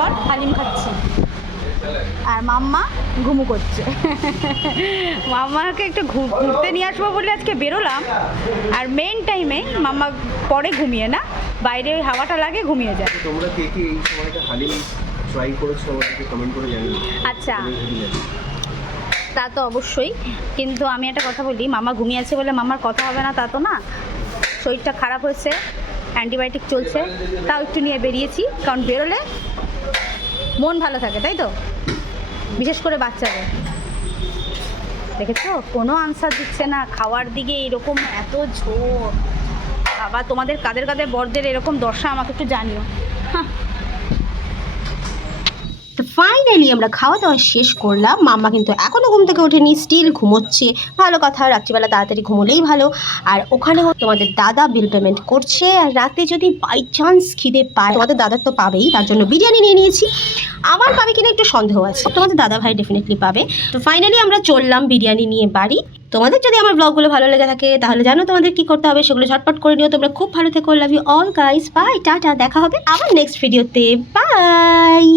পর হালিম খাচ্ছি আর মাম্মা ঘুমু করছে। মাম্মাকে একটু ঘুরতে নিয়ে আসবো বলে আজকে বেরোলাম, আর মেন টাইমে মাম্মা পরে ঘুমিয়ে না, বাইরে ওই হাওয়াটা লাগে ঘুমিয়ে যায়। তোমরা কে কে এই সময়টা হালিম ট্রাই করেছো আমাকে কমেন্ট করে জানিও। আচ্ছা, তা তো অবশ্যই, কিন্তু আমি একটা কথা বলি, মামা ঘুমিয়ে আছে বলে মামার কথা হবে না তা তো না। শরীরটা খারাপ হয়েছে, অ্যান্টিবায়োটিক চলছে, তাও একটু নিয়ে বেরিয়েছি, কারণ বেরোলে মন ভালো থাকে, তাই তো? বিশেষ করে বাচ্চাদের। দেখেছো কোনো আনসার দিচ্ছে না, খাওয়ার দিকে এরকম এত ঝোঁক। বাবা তোমাদের কাদের কাদের বরদের এরকম দশা আমাকে একটু জানিও। তো ফাইনালি আমরা খাওয়া দাওয়া শেষ করলাম। মাম্মা কিন্তু এখনও ঘুম থেকে ওঠেনি, স্টিল ঘুমোচ্ছে। ভালো কথা, রাত্রিবেলা তাড়াতাড়ি ঘুমোলেই ভালো। আর ওখানে তোমাদের দাদা বিল পেমেন্ট করছে। আর রাতে যদি বাই চান্স খিদে পায়, তোমাদের দাদার তো পাবেই, তার জন্য বিরিয়ানি নিয়ে নিয়েছি। আমার পাবে কিনা একটু সন্দেহ আছে, তোমাদের দাদা ভাই ডেফিনেটলি পাবে। তো ফাইনালি আমরা চললাম বিরিয়ানি নিয়ে বাড়ি। তোমাদের যদি আমার ব্লগগুলো ভালো লেগে থাকে তাহলে জানো তোমাদের কি করতে হবে, সেগুলো ঝটপট করে নিও। তোমরা খুব ভালো থেকো। Love you all guys, bye, tata. দেখা হবে আবার নেক্সট ভিডিওতে। বাই।